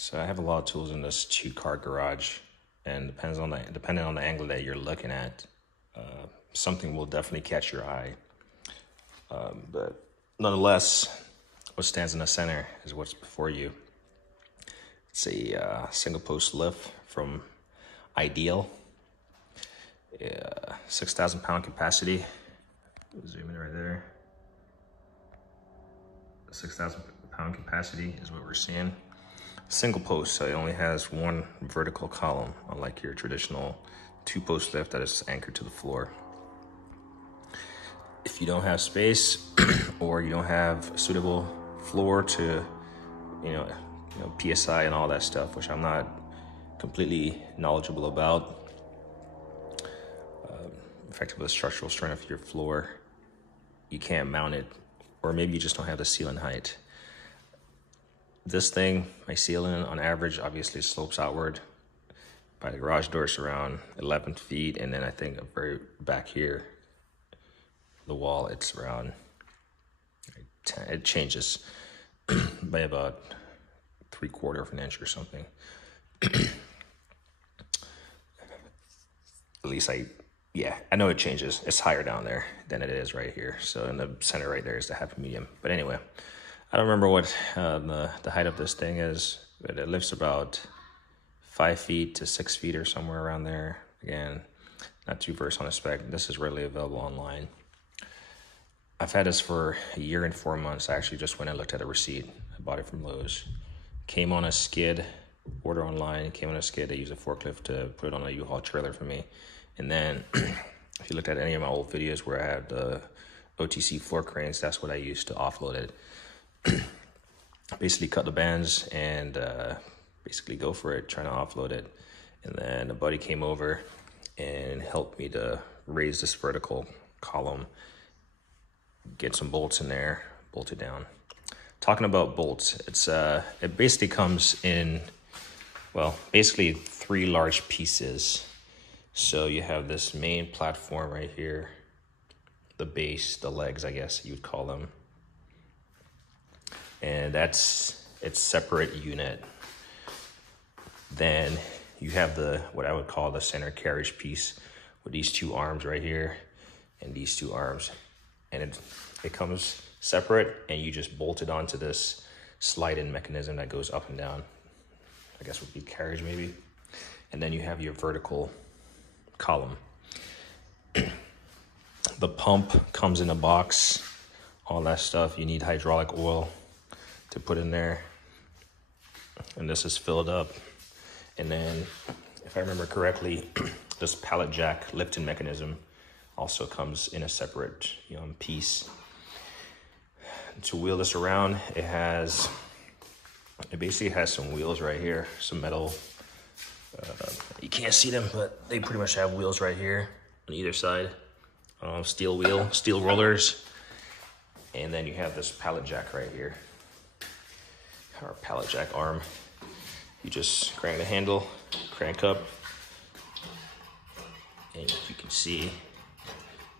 So I have a lot of tools in this 2-car garage, and depending on the angle that you're looking at, something will definitely catch your eye. But nonetheless, what stands in the center is what's before you. It's a single post lift from Ideal, 6,000 pound capacity. Zoom in right there. 6,000 pound capacity is what we're seeing. Single post, so it only has one vertical column, unlike your traditional 2-post lift that is anchored to the floor. If you don't have space or you don't have a suitable floor to, PSI and all that stuff, which I'm not completely knowledgeable about, effectively the structural strength of your floor, you can't mount it, or maybe you just don't have the ceiling height. This thing, my ceiling on average obviously slopes outward. By the garage door, it's around 11 feet, and then I think very back here, the wall, it's around 10. It changes by about 3/4 of an inch or something. At least I know it changes. It's higher down there than it is right here. So in the center right there is the happy medium. But anyway, I don't remember what the height of this thing is, but it lifts about 5 feet to 6 feet or somewhere around there. Again, not too versed on the spec. This is readily available online. I've had this for a year and 4 months. I actually just went and looked at a receipt. I bought it from Lowe's. Came on a skid, order online. It came on a skid. They used a forklift to put it on a U-Haul trailer for me. And then if you looked at any of my old videos where I had the OTC floor cranes, that's what I used to offload it. Basically cut the bands and basically go for it, trying to offload it. And then a buddy came over and helped me to raise this vertical column, get some bolts in there, bolt it down. Talking about bolts, it basically comes in, basically 3 large pieces. So you have this main platform right here, the base, the legs, I guess you would call them. And it's separate unit. Then you have what I would call the center carriage piece with these 2 arms right here and these 2 arms. And it comes separate, and you just bolt it onto this slide-in mechanism that goes up and down. I guess would be carriage maybe. And then you have your vertical column. The pump comes in a box, all that stuff. You need hydraulic oil to put in there. And this is filled up. And then, if I remember correctly, this pallet jack lifting mechanism also comes in a separate piece. To wheel this around, it basically has some wheels right here, some metal. You can't see them, but they pretty much have wheels right here on either side. Steel rollers. And then you have this pallet jack right here, or pallet jack arm. You just crank the handle, crank up, and you can see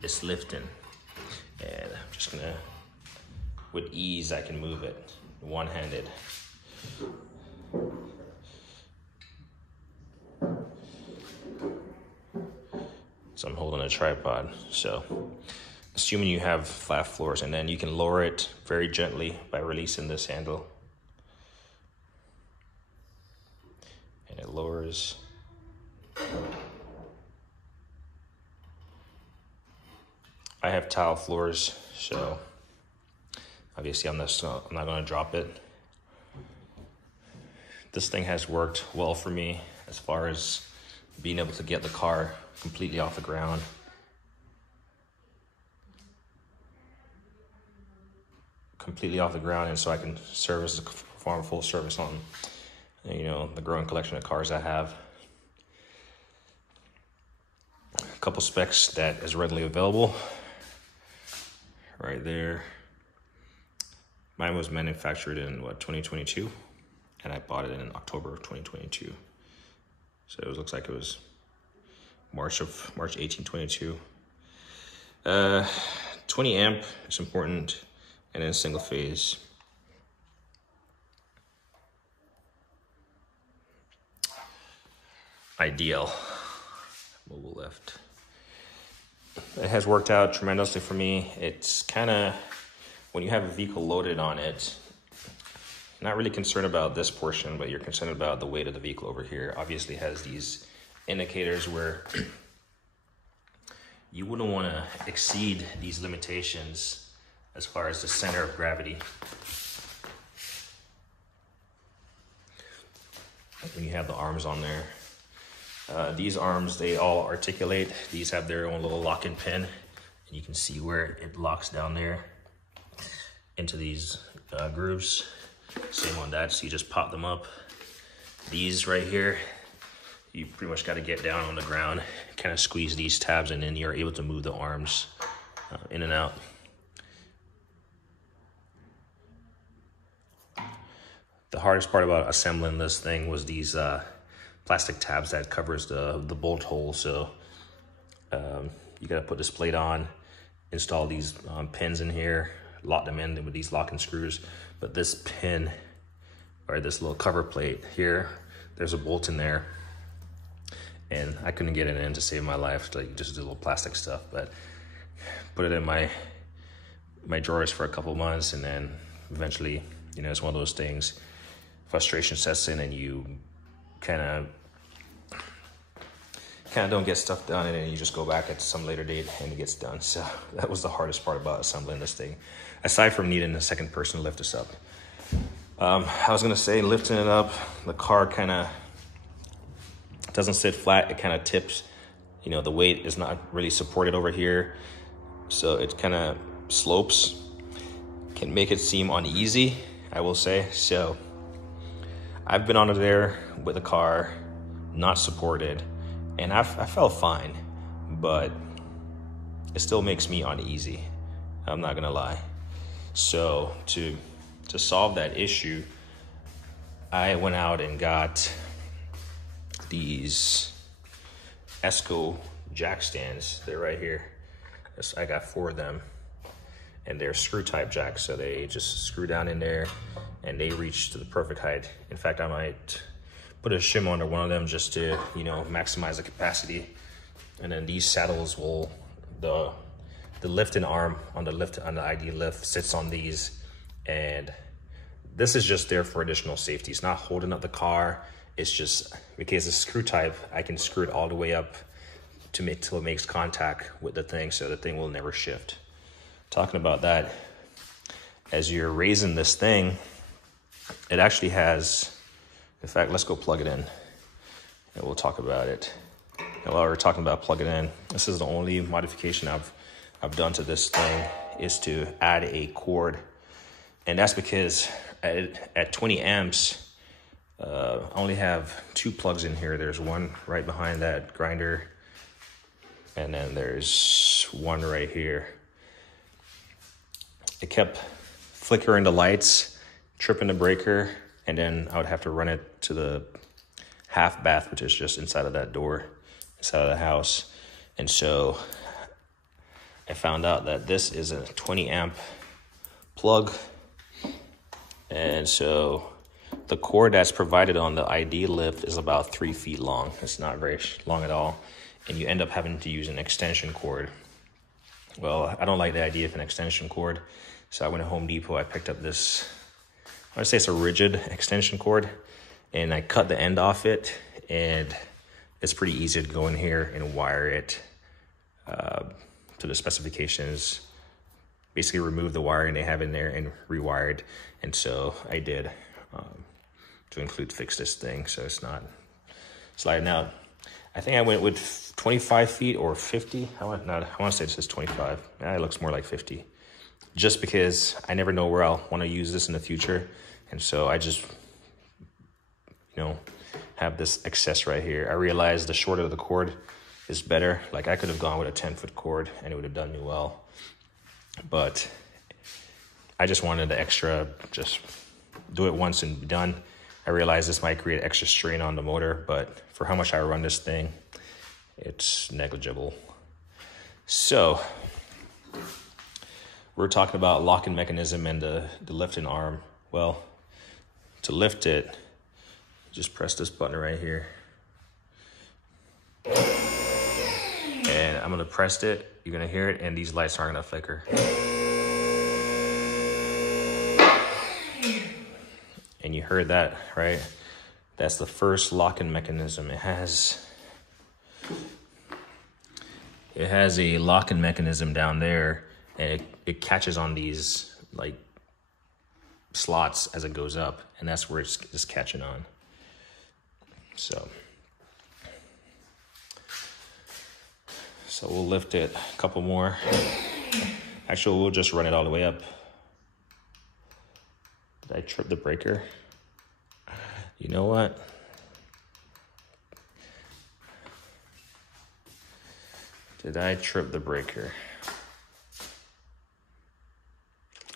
it's lifting. And I'm just gonna, with ease, I can move it one-handed. So I'm holding a tripod. So assuming you have flat floors, and then you can lower it very gently by releasing this handle. And it lowers. I have tile floors, so obviously I'm not gonna drop it. This thing has worked well for me as far as being able to get the car completely off the ground. And so I can perform full service on, the growing collection of cars I have. A couple specs that is readily available right there. Mine was manufactured in 2022, and I bought it in October of 2022. So it looks like it was March 18, 22. 20 amp is important, and then single phase. ideal mobile lift. It has worked out tremendously for me. It's kind of, when you have a vehicle loaded on it, not really concerned about this portion, but you're concerned about the weight of the vehicle over here. Obviously it has these indicators where you wouldn't want to exceed these limitations as far as the center of gravity. When you have the arms on there. These arms, they all articulate. These have their own little lock-in pin, and you can see where it locks down there into these grooves. Same on that, so you just pop them up. These right here, you pretty much got to get down on the ground, kind of squeeze these tabs, and then you're able to move the arms in and out. The hardest part about assembling this thing was these plastic tabs that covers the bolt hole. So you gotta put this plate on, install these pins in here, lock them in with these locking screws. But this pin, or this little cover plate here, there's a bolt in there, and I couldn't get it in to save my life, like just do little plastic stuff. But put it in my drawers for a couple months, and then eventually, you know, it's one of those things, frustration sets in, and you kind of don't get stuff done, and then you just go back at some later date and it gets done. So that was the hardest part about assembling this thing, aside from needing a second person to lift us up. I was gonna say, lifting it up, the car kind of doesn't sit flat, it kind of tips. You know, the weight is not really supported over here, so it kind of slopes, can make it seem uneasy, I will say. So I've been under there with the car not supported, and I felt fine, but it still makes me uneasy, I'm not gonna lie. So to solve that issue, I went out and got these Esco jack stands. They're right here. I got 4 of them, and they're screw type jacks, so they just screw down in there and they reach to the perfect height. In fact, I might put a shim under one of them just to, you know, maximize the capacity. And then these saddles will, the lifting arm on the ID lift sits on these, and this is just there for additional safety. It's not holding up the car. It's just, because it's screw type, I can screw it all the way up to make till it makes contact with the thing, so the thing will never shift. Talking about that, as you're raising this thing, it actually has, in fact, let's go plug it in and we'll talk about it. And while we're talking about plugging in, this is the only modification I've done to this thing, is to add a cord. And that's because at 20 amps, I only have 2 plugs in here. There's one right behind that grinder, and then there's one right here. It kept flickering the lights, tripping the breaker, and then I would have to run it to the half bath, which is just inside of that door, inside of the house. And so I found out that this is a 20 amp plug. And so the cord that's provided on the ID lift is about 3 feet long. It's not very long at all. And you end up having to use an extension cord. Well, I don't like the idea of an extension cord. So I went to Home Depot, I picked up this, I would say it's a rigid extension cord, and I cut the end off it, and it's pretty easy to go in here and wire it to the specifications. Basically remove the wiring they have in there and rewire it. And so I did, to include fix this thing so it's not sliding out. I think I went with 25 feet or 50. I want to say it says 25. It looks more like 50. Just because I never know where I'll want to use this in the future. And so I just, you know, have this excess right here. I realized the shorter the cord is better. Like, I could have gone with a 10-foot cord and it would have done me well. But I just wanted the extra, just do it once and be done. I realized this might create extra strain on the motor, but for how much I run this thing, it's negligible. So we're talking about locking mechanism and the lifting arm. Well, to lift it, just press this button right here. And I'm gonna press it, you're gonna hear it, and these lights aren't gonna flicker. And you heard that, right? That's the first locking mechanism. It has a locking mechanism down there, and it catches on these like slots as it goes up, and that's where it's just catching on. So we'll lift it a couple more. Actually, we'll just run it all the way up. Did I trip the breaker? You know what? Did I trip the breaker?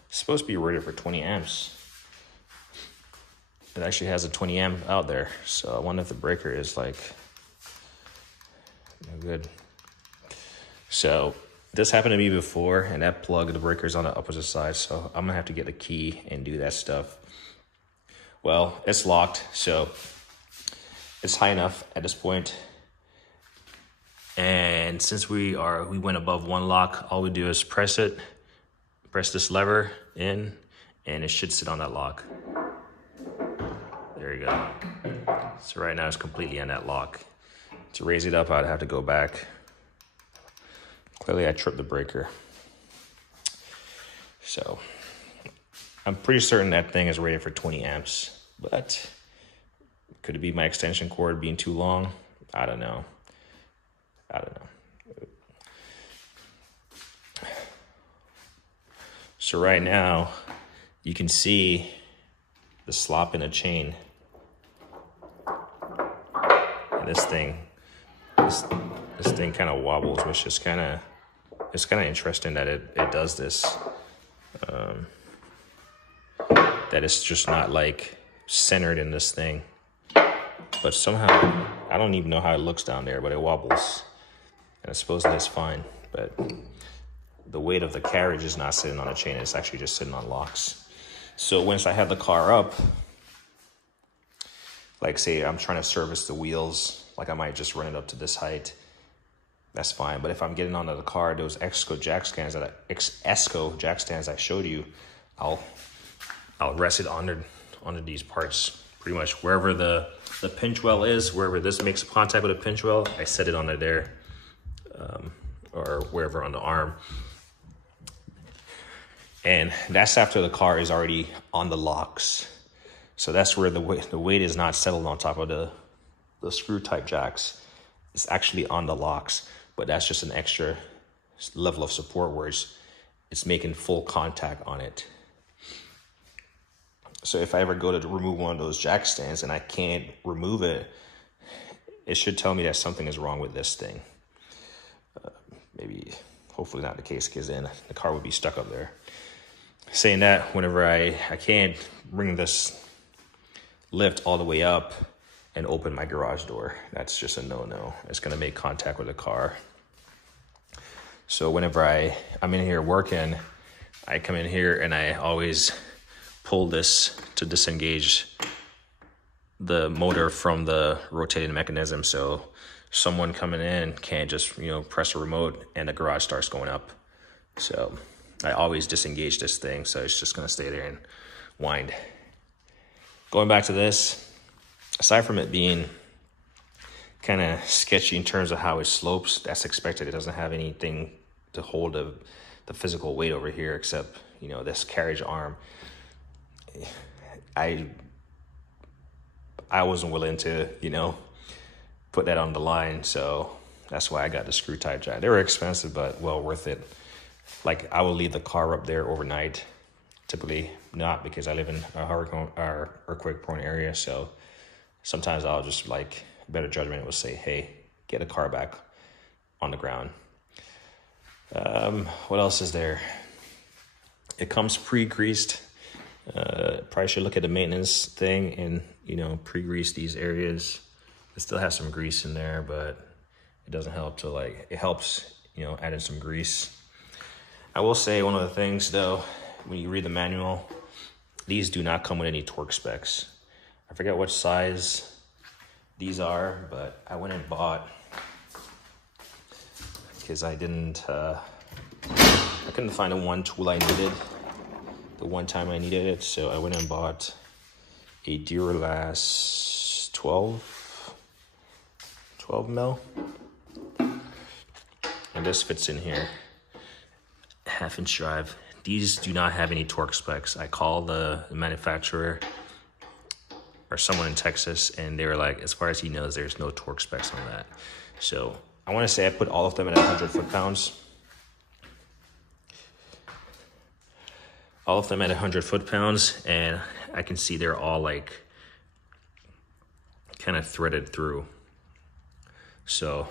It's supposed to be rated for 20 amps. It actually has a 20 amp out there. So I wonder if the breaker is like no good. So this happened to me before, and that plug of the breaker is on the opposite side. So I'm gonna have to get the key and do that stuff. Well, it's locked, so it's high enough at this point. And since we went above one lock, all we do is press this lever in, and it should sit on that lock. There you go. So right now it's completely on that lock. To raise it up, I'd have to go back. Clearly I tripped the breaker. So I'm pretty certain that thing is rated for 20 amps, but could it be my extension cord being too long? I don't know. So right now, you can see the slop in the chain. And this thing kind of wobbles, which is it's kind of interesting that it does this. That it's just not like centered in this thing. But somehow, I don't even know how it looks down there, but it wobbles. And I suppose that's fine, but the weight of the carriage is not sitting on a chain, it's actually just sitting on locks. So once I have the car up, like say I'm trying to service the wheels, like I might just run it up to this height, that's fine. But if I'm getting onto the car, those ESCO jack stands I showed you, I'll rest it under these parts. Pretty much wherever the pinch well is, wherever this makes contact with a pinch well, I set it under there, or wherever on the arm. And that's after the car is already on the locks. So that's where the weight is not settled on top of the screw type jacks. It's actually on the locks, but that's just an extra level of support where it's making full contact on it. So if I ever go to remove one of those jack stands and I can't remove it, it should tell me that something is wrong with this thing. Maybe, hopefully not the case, because then the car would be stuck up there. Saying that, whenever I can't bring this lift all the way up and open my garage door, that's just a no-no. It's gonna make contact with the car. So whenever I'm in here working, I come in here and I always pull this to disengage the motor from the rotating mechanism, so someone coming in can't just press a remote and the garage starts going up. So I always disengage this thing, so it's just gonna stay there and wind. Going back to this, aside from it being kind of sketchy in terms of how it slopes, that's expected. It doesn't have anything to hold the physical weight over here except this carriage arm. I wasn't willing to put that on the line, so that's why I got the screw type jack. They were expensive, but well worth it. Like, I will leave the car up there overnight. Typically not, because I live in a earthquake prone area, so sometimes I'll just, like, better judgment will say, hey, get the car back on the ground. What else is there? It comes pre-greased. Probably should look at the maintenance thing and pre-grease these areas. It still has some grease in there, but it doesn't help to it helps add in some grease. I will say one of the things though, when you read the manual, these do not come with any torque specs. I forget what size these are, but I went and bought because I couldn't find the one tool I needed the one time I needed it, so I went and bought a Duralast 12 mil, and this fits in here, 1/2-inch drive. These do not have any torque specs. I called the manufacturer or someone in Texas, and they were like, as far as he knows, there's no torque specs on that. So I want to say I put all of them at 100 foot-pounds. All of them at 100 foot-pounds, and I can see they're all like kind of threaded through. So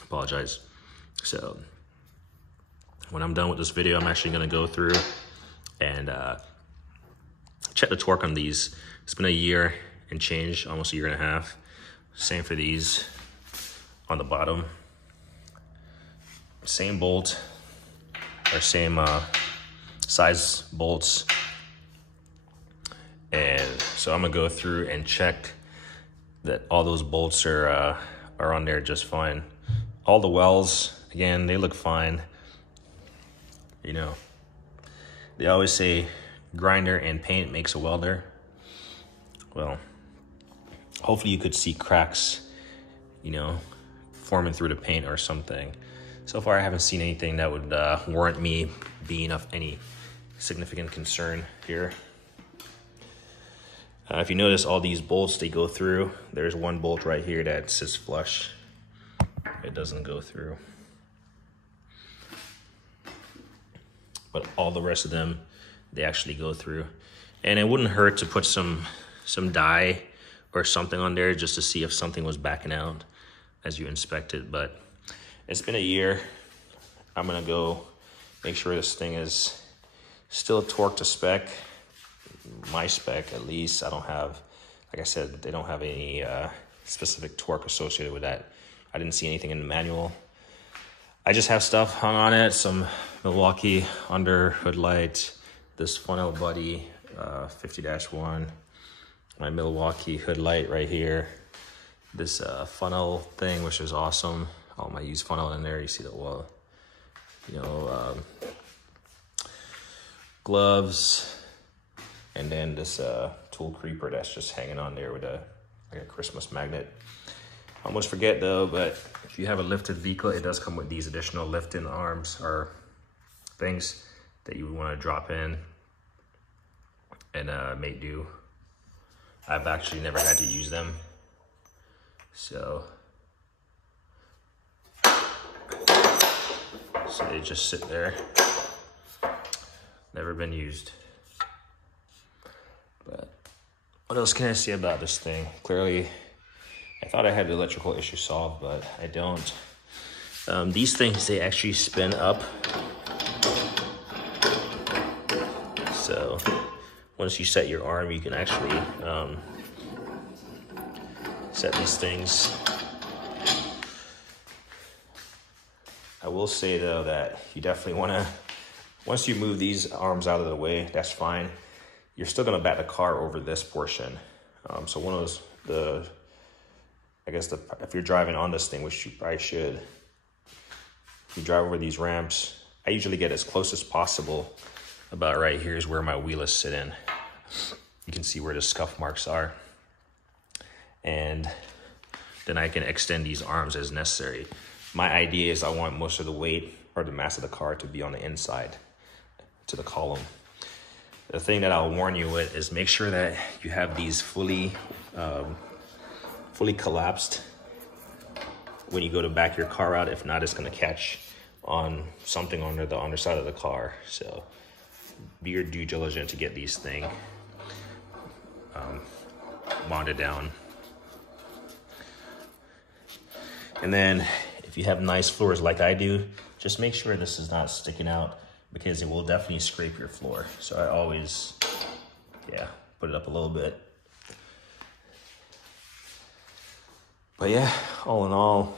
apologize. So when I'm done with this video, I'm actually going to go through and check the torque on these. It's been a year and change, almost a year and a half. Same for these on the bottom. Same bolt, or same size bolts. And so I'm gonna go through and check that all those bolts are on there just fine. All the wells, again, they look fine. You know, they always say grinder and paint makes a welder. Well, hopefully you could see cracks, you know, forming through the paint or something. So far, I haven't seen anything that would warrant me being of any significant concern here. If you notice, all these bolts, they go through. There's one bolt right here that sits flush. It doesn't go through. But all the rest of them, they actually go through. And it wouldn't hurt to put some dye or something on there just to see if something was backing out as you inspect it. But it's been a year. I'm gonna go make sure this thing is still torqued to spec. My spec, at least. I don't have, like I said, they don't have any specific torque associated with that. I didn't see anything in the manual. I just have stuff hung on it, some Milwaukee under hood light, this funnel buddy 50-1, my Milwaukee hood light right here, this funnel thing, which is awesome. All my used funnel in there. You see the oil, you know, gloves, and then this tool creeper that's just hanging on there with like a Christmas magnet. I almost forget though, but if you have a lifted vehicle, it does come with these additional lift-in arms or things that you want to drop in and make do. I've actually never had to use them, so they just sit there, never been used. But what else can I say about this thing? Clearly, I thought I had the electrical issue solved, but I don't. These things, they actually spin up. So once you set your arm, you can actually set these things. I will say though that you definitely want to, once you move these arms out of the way, that's fine. You're still going to back the car over this portion. So one of those, if you're driving on this thing, which you probably should, if you drive over these ramps, I usually get as close as possible. About right here is where my wheel is sitting. You can see where the scuff marks are. And then I can extend these arms as necessary. My idea is I want most of the weight or the mass of the car to be on the inside to the column. The thing that I'll warn you with is make sure that you have these fully collapsed when you go to back your car out. If not, it's gonna catch on something under the underside of the car. So be your due diligence to get these things mounted down. And then if you have nice floors like I do, just make sure this is not sticking out, because it will definitely scrape your floor. So I always, put it up a little bit. But yeah, all in all,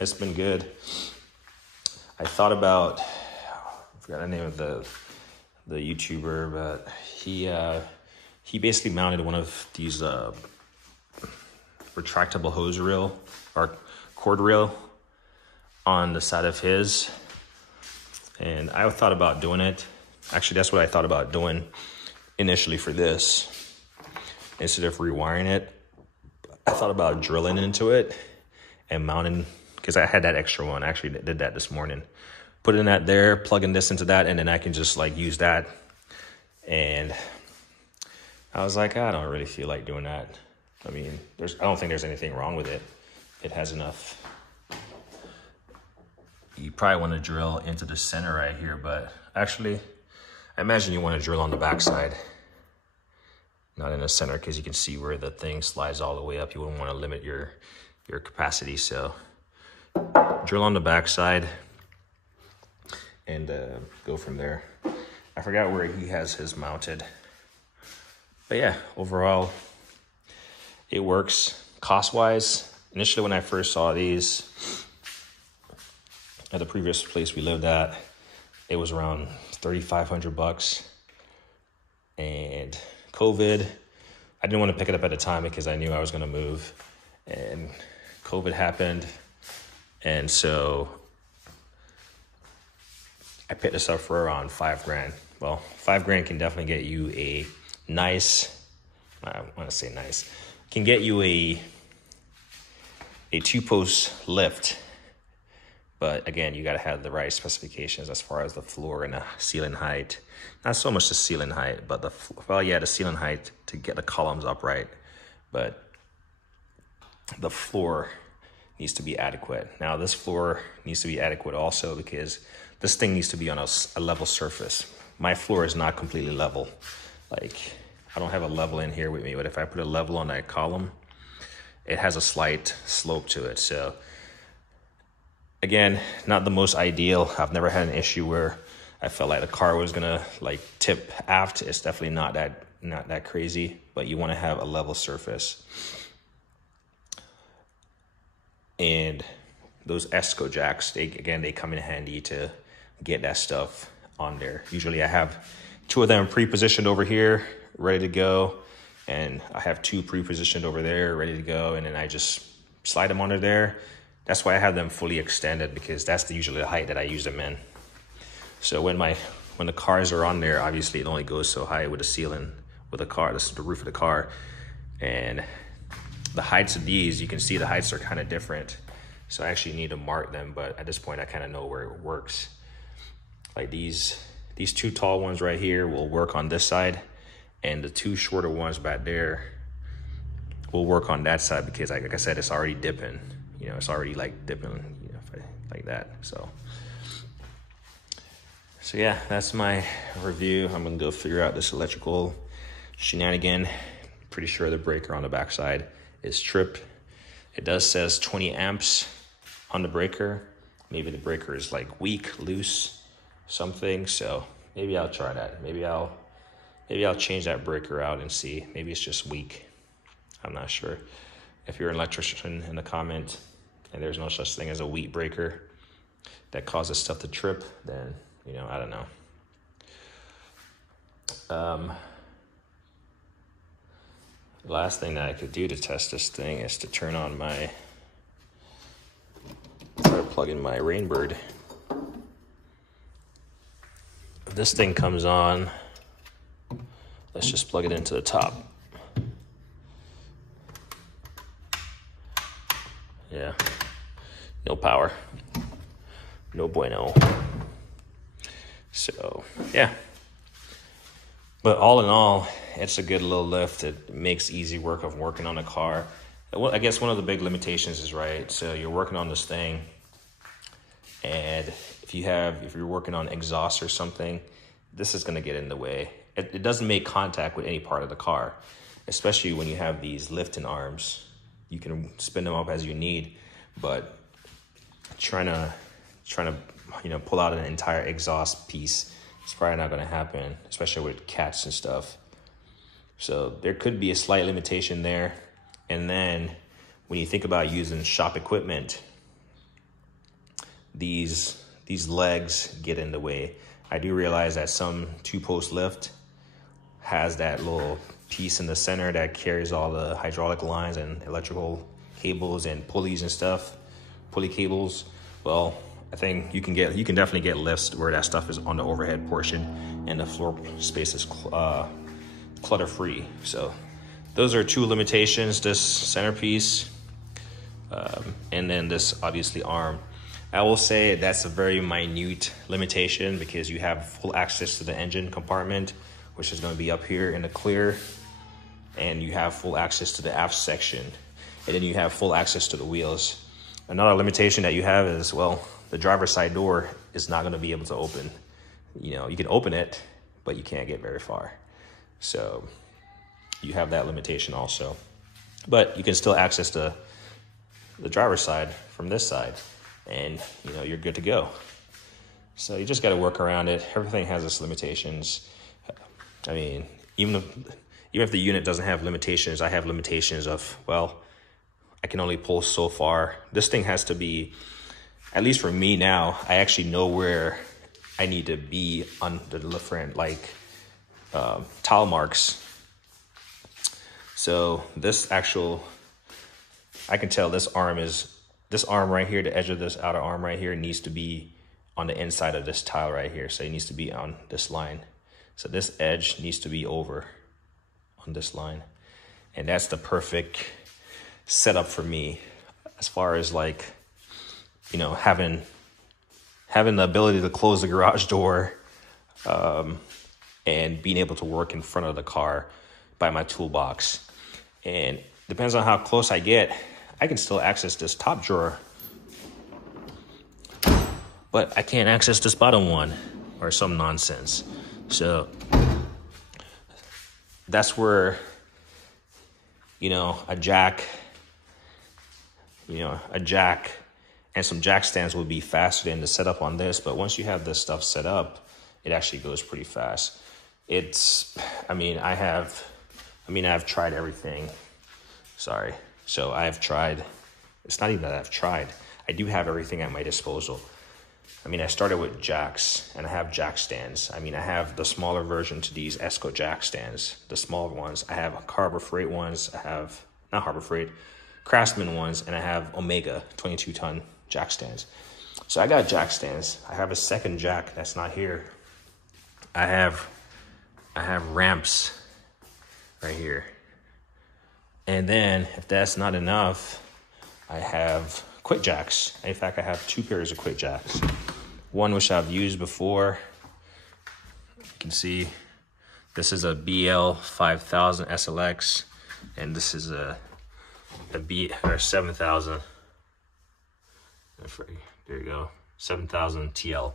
it's been good. I thought about, I forgot the name of the YouTuber, but he basically mounted one of these retractable hose reel or cord reel on the side of his. And I thought about doing it. Actually, that's what I thought about doing initially for this. Instead of rewiring it, I thought about drilling into it and mounting, because I had that extra one. I actually did that this morning. Putting that there, plugging this into that, and then I can just like use that. And I was like, I don't really feel like doing that. I mean, I don't think there's anything wrong with it. It has enough. You probably want to drill into the center right here, but actually, I imagine you want to drill on the backside, not in the center, because you can see where the thing slides all the way up. You wouldn't want to limit your capacity, so drill on the backside and go from there. I forgot where he has his mounted, but yeah, overall, it works. Cost-wise, initially when I first saw these at the previous place we lived at, it was around $3,500. And COVID, I didn't want to pick it up at the time because I knew I was going to move. And COVID happened. And so I picked this up for around $5,000. Well, $5,000 can definitely get you a nice, I want to say nice, can get you a 2-post lift. But again, you got to have the right specifications as far as the floor and the ceiling height. Not so much the ceiling height, but the ceiling height to get the columns upright. But the floor needs to be adequate. Now, this floor needs to be adequate also because this thing needs to be on a level surface. My floor is not completely level. Like, I don't have a level in here with me, but if I put a level on that column, it has a slight slope to it. So again, not the most ideal. I've never had an issue where I felt like the car was gonna like tip aft. It's definitely not that crazy, but you want to have a level surface. And those Esco jacks, they come in handy to get that stuff on there. Usually I have 2 of them pre-positioned over here, ready to go. And I have 2 pre-positioned over there, ready to go. And then I just slide them under there. That's why I have them fully extended, because that's usually the height that I use them in. So when the cars are on there, obviously it only goes so high with the ceiling, with the car, this is the roof of the car. And the heights of these, you can see the heights are kind of different. So I actually need to mark them, but at this point I kind of know where it works. Like these 2 tall ones right here will work on this side, and the 2 shorter ones back there will work on that side because like I said, it's already dipping. You know, it's already like dipping, you know, like that. So yeah, that's my review. I'm gonna go figure out this electrical shenanigan. Pretty sure the breaker on the backside is tripped. It does says 20 amps on the breaker. Maybe the breaker is like weak, loose, something. So maybe I'll try that. Maybe I'll change that breaker out and see. Maybe it's just weak. I'm not sure. If you're an electrician, in the comment, and there's no such thing as a weak breaker that causes stuff to trip, then, you know, I don't know. The last thing that I could do to test this thing is to turn on plug in my Rainbird. If this thing comes on, let's just plug it into the top. Yeah, no power, no bueno. So yeah, but all in all, it's a good little lift. It makes easy work of working on a car. Well, I guess one of the big limitations is, right, so you're working on this thing, and if you're working on exhaust or something, this is going to get in the way. It doesn't make contact with any part of the car, especially when you have these lifting arms. You can spin them up as you need, but trying to pull out an entire exhaust piece, it's probably not going to happen, especially with cats and stuff. So there could be a slight limitation there. And then when you think about using shop equipment, these legs get in the way. I do realize that some 2-post lift has that little piece in the center that carries all the hydraulic lines and electrical cables and pulleys and stuff, pulley cables. Well, I think you can definitely get lifts where that stuff is on the overhead portion and the floor space is clutter free. So those are two limitations, this centerpiece and then this obviously arm. I will say that's a very minute limitation because you have full access to the engine compartment, which is going to be up here in the clear, and you have full access to the aft section, and then you have full access to the wheels. Another limitation that you have is, well, the driver's side door is not going to be able to open. You know, you can open it, but you can't get very far. So you have that limitation also. But you can still access the driver's side from this side, and you know, you're good to go. So you just got to work around it. Everything has its limitations. I mean, even if the unit doesn't have limitations, I have limitations of, well, I can only pull so far. This thing has to be, at least for me now, I actually know where I need to be on the different tile marks. So this actual, I can tell this arm right here, the edge of this outer arm right here needs to be on the inside of this tile right here. So it needs to be on this line. So this edge needs to be over on this line. And that's the perfect setup for me as far as like, you know, having the ability to close the garage door and being able to work in front of the car by my toolbox. And depends on how close I get, I can still access this top drawer, but I can't access this bottom one or some nonsense. So that's where, you know, a jack and some jack stands would be faster than the setup on this. But once you have this stuff set up, it actually goes pretty fast. I've tried everything. Sorry. So I've tried, it's not even that I've tried. I do have everything at my disposal. I mean, I started with jacks, and I have jack stands. I mean, I have the smaller version to these Esco jack stands, the smaller ones. I have Harbor Freight ones. I have, not Harbor Freight, Craftsman ones, and I have Omega 22-ton jack stands. So I got jack stands. I have a second jack that's not here. I have ramps right here. And then, if that's not enough, I have quick jacks. In fact, I have two pairs of quick jacks. One which I've used before. You can see this is a BL 5000 SLX, and this is a or 7000. There you go, 7000 TL.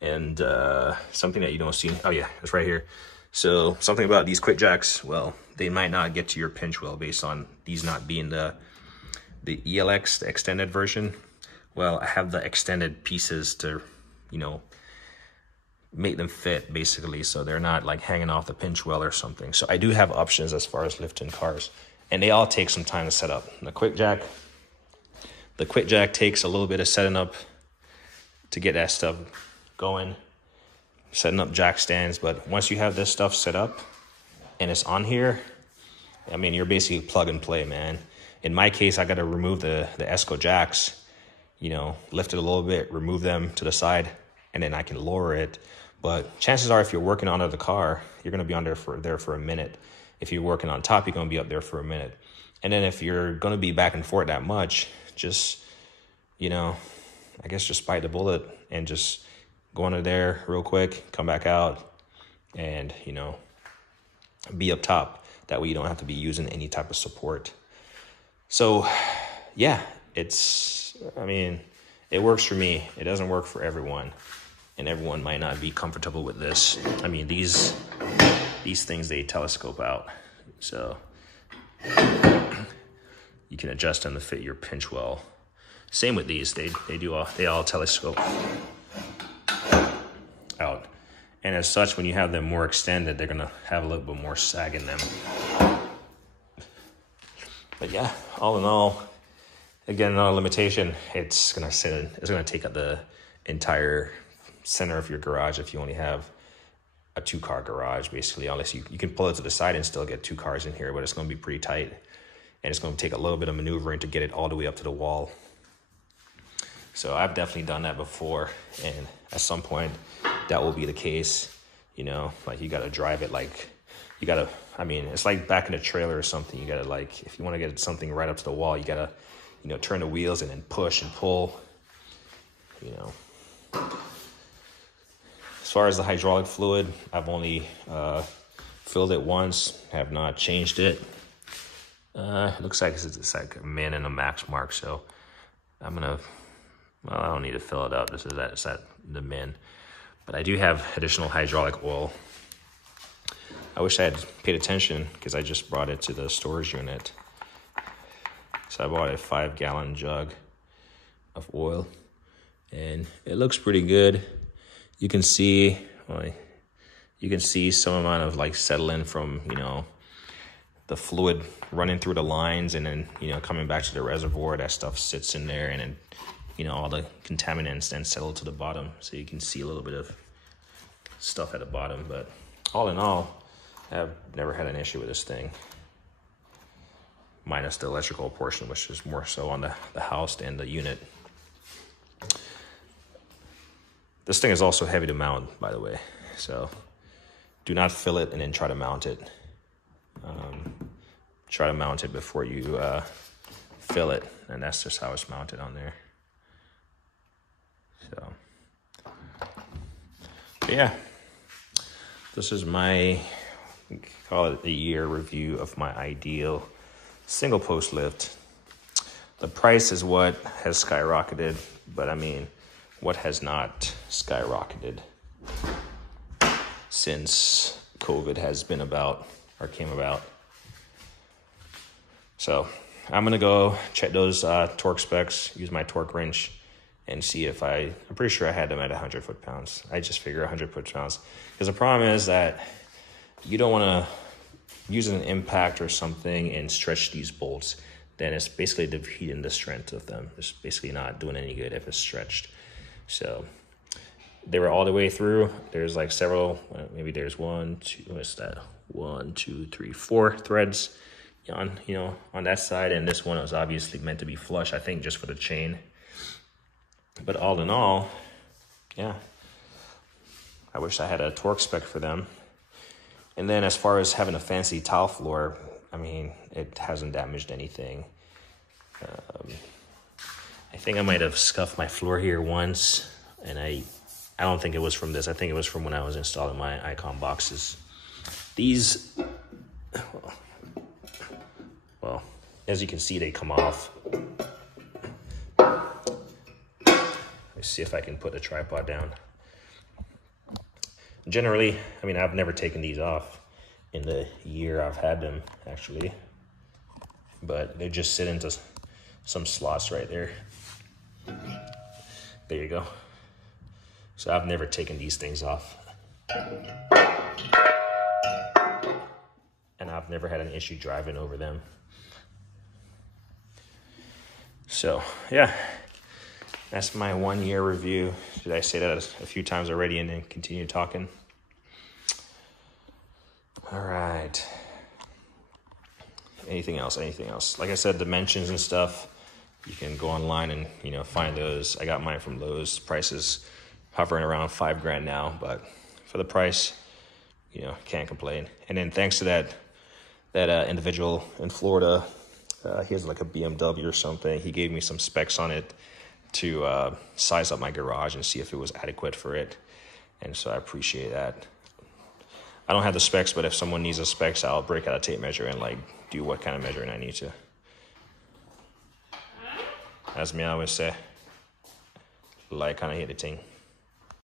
And something that you don't see. Oh yeah, it's right here. So something about these quick jacks, well, they might not get to your pinch well based on these not being the ELX, the extended version. Well, I have the extended pieces to, you know, make them fit basically, so they're not like hanging off the pinch well or something. So I do have options as far as lifting cars, and they all take some time to set up. The quick jack takes a little bit of setting up to get that stuff going, setting up jack stands. But once you have this stuff set up and it's on here, I mean, you're basically plug and play, man. In my case, I got to remove the Esco jacks, you know, lift it a little bit, remove them to the side, and then I can lower it. But chances are, if you're working under the car, you're going to be there for a minute. If you're working on top, you're going to be up there for a minute. And then if you're going to be back and forth that much, just, you know, I guess just bite the bullet and just go under there real quick, come back out, and, you know, be up top. That way you don't have to be using any type of support. So, yeah, it works for me. It doesn't work for everyone, and everyone might not be comfortable with this. I mean, these things, they telescope out, so you can adjust them to fit your pinch well. Same with these, they all telescope out. And as such, when you have them more extended, they're gonna have a little bit more sag in them. But yeah, all in all, again, another limitation, it's gonna take up the entire center of your garage if you only have a 2-car garage, basically, unless you can pull it to the side and still get 2 cars in here, but it's going to be pretty tight. And it's going to take a little bit of maneuvering to get it all the way up to the wall. So I've definitely done that before. And at some point, that will be the case. You know, like you got to drive it like, you got to, I mean, it's like back in a trailer or something. You got to like, if you want to get something right up to the wall, you got to, you know, turn the wheels and then push and pull, you know. As far as the hydraulic fluid, I've only filled it once, have not changed it. It looks like it's like a min and a max mark, so I'm gonna, well, I don't need to fill it up. It's at the min. But I do have additional hydraulic oil. I wish I had paid attention because I just brought it to the storage unit. So I bought a 5-gallon jug of oil, and it looks pretty good. You can see, well, you can see some amount of like settling from, you know, the fluid running through the lines and then, you know, coming back to the reservoir. That stuff sits in there, and then, you know, all the contaminants then settle to the bottom. So you can see a little bit of stuff at the bottom. But all in all, I've never had an issue with this thing, minus the electrical portion, which is more so on the house and the unit. This thing is also heavy to mount, by the way, so do not fill it and then try to mount it. Try to mount it before you fill it, and that's just how it's mounted on there. So, but yeah, this is my, call it a year review of my ideal single post lift. The price is what has skyrocketed, but I mean, what has not skyrocketed since COVID has been about or came about. So I'm gonna go check those torque specs, use my torque wrench, and see if I'm pretty sure I had them at 100 foot-pounds. I just figure 100 foot-pounds. Because the problem is that you don't wanna use an impact or something and stretch these bolts. Then it's basically defeating the strength of them. It's basically not doing any good if it's stretched. So they were all the way through. There's like several, maybe there's 1, 2, what's that? 1, 2, 3, 4 threads on, you know, on that side. And this one was obviously meant to be flush, I think, just for the chain. But all in all, yeah, I wish I had a torque spec for them. And then as far as having a fancy tile floor, I mean, it hasn't damaged anything. I think I might have scuffed my floor here once, and I don't think it was from this. I think it was from when I was installing my Icon boxes. These, well, as you can see, they come off. Let's see if I can put the tripod down. Generally, I mean, I've never taken these off in the year I've had them, actually. But they just sit into some slots right there. There you go. So I've never taken these things off. And I've never had an issue driving over them. So, yeah. That's my 1 year review. Did I say that a few times already and then continue talking? All right. Anything else? Like I said, dimensions and stuff, you can go online and, you know, find those. I got mine from Lowe's. Prices hovering around $5,000 now, but for the price, you know, can't complain. And then thanks to that individual in Florida, he has like a BMW or something. He gave me some specs on it to size up my garage and see if it was adequate for it. And so I appreciate that. I don't have the specs, but if someone needs the specs, I'll break out a tape measure and like do what kind of measuring I need to. As me always say, like kind of hit the thing.